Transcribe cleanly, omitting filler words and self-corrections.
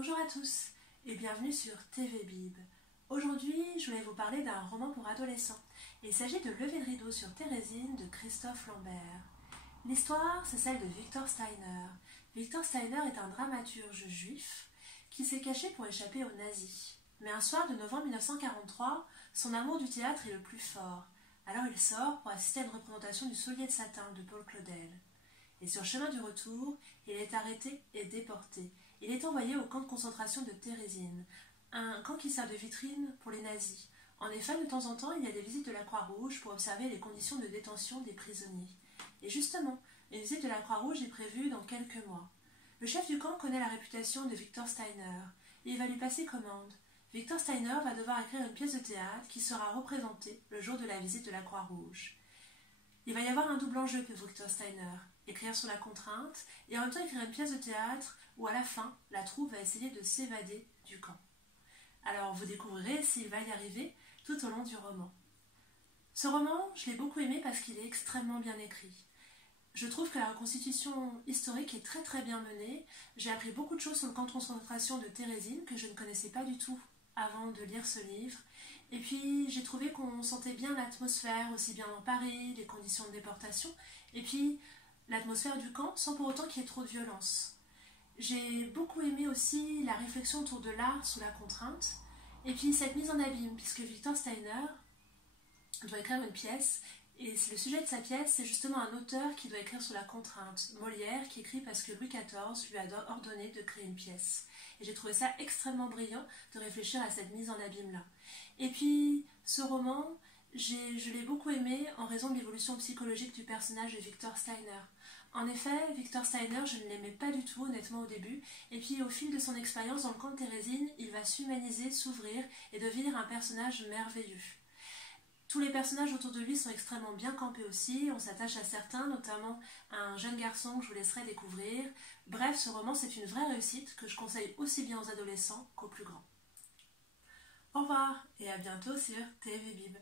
Bonjour à tous et bienvenue sur TV Bib. Aujourd'hui, je voulais vous parler d'un roman pour adolescents. Il s'agit de Lever le rideau sur Thérésine de Christophe Lambert. L'histoire, c'est celle de Victor Steiner. Victor Steiner est un dramaturge juif qui s'est caché pour échapper aux nazis. Mais un soir de novembre 1943, son amour du théâtre est le plus fort. Alors il sort pour assister à une représentation du Soulier de satin de Paul Claudel. Et sur le chemin du retour, il est arrêté et déporté. Il est envoyé au camp de concentration de Thérésine, un camp qui sert de vitrine pour les nazis. En effet, de temps en temps, il y a des visites de la Croix-Rouge pour observer les conditions de détention des prisonniers. Et justement, une visite de la Croix-Rouge est prévue dans quelques mois. Le chef du camp connaît la réputation de Victor Steiner et il va lui passer commande. Victor Steiner va devoir écrire une pièce de théâtre qui sera représentée le jour de la visite de la Croix-Rouge. Il va y avoir un double enjeu pour Victor Steiner, écrire sur la contrainte et en même temps écrire une pièce de théâtre où à la fin, la troupe va essayer de s'évader du camp. Alors vous découvrirez s'il va y arriver tout au long du roman. Ce roman, je l'ai beaucoup aimé parce qu'il est extrêmement bien écrit. Je trouve que la reconstitution historique est très très bien menée. J'ai appris beaucoup de choses sur le camp de concentration de Thérésine que je ne connaissais pas du tout avant de lire ce livre. Et puis j'ai trouvé qu'on sentait bien l'atmosphère, aussi bien dans Paris, les conditions de déportation, et puis l'atmosphère du camp sans pour autant qu'il y ait trop de violence. J'ai beaucoup aimé aussi la réflexion autour de l'art sous la contrainte, et puis cette mise en abîme, puisque Victor Steiner doit écrire une pièce, et le sujet de sa pièce, c'est justement un auteur qui doit écrire sous la contrainte. Molière qui écrit parce que Louis XIV lui a ordonné de créer une pièce. Et j'ai trouvé ça extrêmement brillant de réfléchir à cette mise en abîme-là. Et puis, ce roman, je l'ai beaucoup aimé en raison de l'évolution psychologique du personnage de Victor Steiner. En effet, Victor Steiner, je ne l'aimais pas du tout honnêtement au début, et puis au fil de son expérience dans le camp de Thérésine, il va s'humaniser, s'ouvrir et devenir un personnage merveilleux. Tous les personnages autour de lui sont extrêmement bien campés aussi, on s'attache à certains, notamment à un jeune garçon que je vous laisserai découvrir. Bref, ce roman c'est une vraie réussite que je conseille aussi bien aux adolescents qu'aux plus grands. Au revoir et à bientôt sur TV Bib.